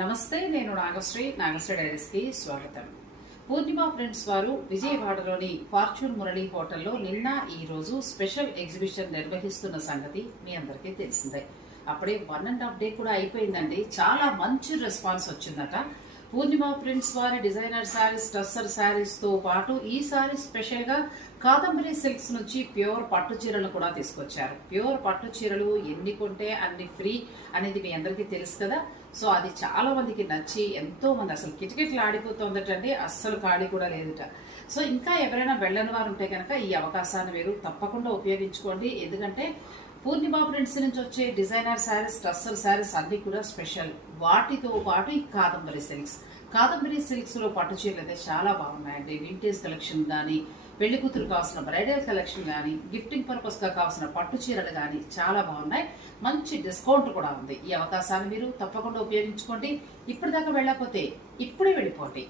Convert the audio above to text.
నమస్తే, నేను నాగశ్రీ డైరీస్ కి స్వాగతం. పూర్ణిమ ప్రింట్స్ వారు విజయవాడలోని ఫార్చ్యూన్ మురళి హోటల్లో నిన్న ఈ రోజు స్పెషల్ ఎగ్జిబిషన్ నిర్వహిస్తున్న సంగతి మీ అందరికీ తెలిసిందే. అప్పుడే 1.5 డే కూడా అయిపోయిందండి. చాలా మంచి రెస్పాన్స్ వచ్చిందట. పూర్ణిమ ప్రింట్స్ వారి డిజైనర్ శారీస్, టస్సర్ శారీస్ తో పాటు ఈ సారీ స్పెషల్ గా కాదంబరి సిల్క్స్ నుంచి ప్యూర్ పట్టు చీరలు కూడా తీసుకొచ్చారు. ప్యూర్ పట్టు చీరలు ఎన్ని కొంటే అన్ని ఫ్రీ అనేది మీ అందరికీ తెలుసు కదా. సో అది చాలా మందికి నచ్చి ఎంతో మంది అసలు కిటకిటలు ఆడిపోతుందటండి. అస్సలు ఖాళీ కూడా లేదుట. సో ఇంకా ఎవరైనా వెళ్ళని వారు ఉంటే కనుక ఈ అవకాశాన్ని మీరు తప్పకుండా ఉపయోగించుకోండి. ఎందుకంటే పూర్ణిమ ప్రింట్స్ నుంచి వచ్చే డిజైనర్ శారీస్, టస్సర్ శారీస్ అన్ని కూడా స్పెషల్. వాటితో పాటు ఈ కాదంబరి సిల్క్స్ లో పట్టు చీరలు అయితే చాలా బాగున్నాయండి. వింటేజ్ కలెక్షన్ కానీ, పెళ్లి కూతురు కావాల్సిన బ్రైడల్ కలెక్షన్ కానీ, గిఫ్టింగ్ పర్పస్ గా కావాల్సిన పట్టు చీరలు కానీ చాలా బాగున్నాయి. మంచి డిస్కౌంట్ కూడా ఉంది. ఈ అవకాశాన్ని మీరు తప్పకుండా ఉపయోగించుకోండి. ఇప్పుడు దాకా వెళ్ళకపోతే ఇప్పుడే వెళ్ళిపోండి.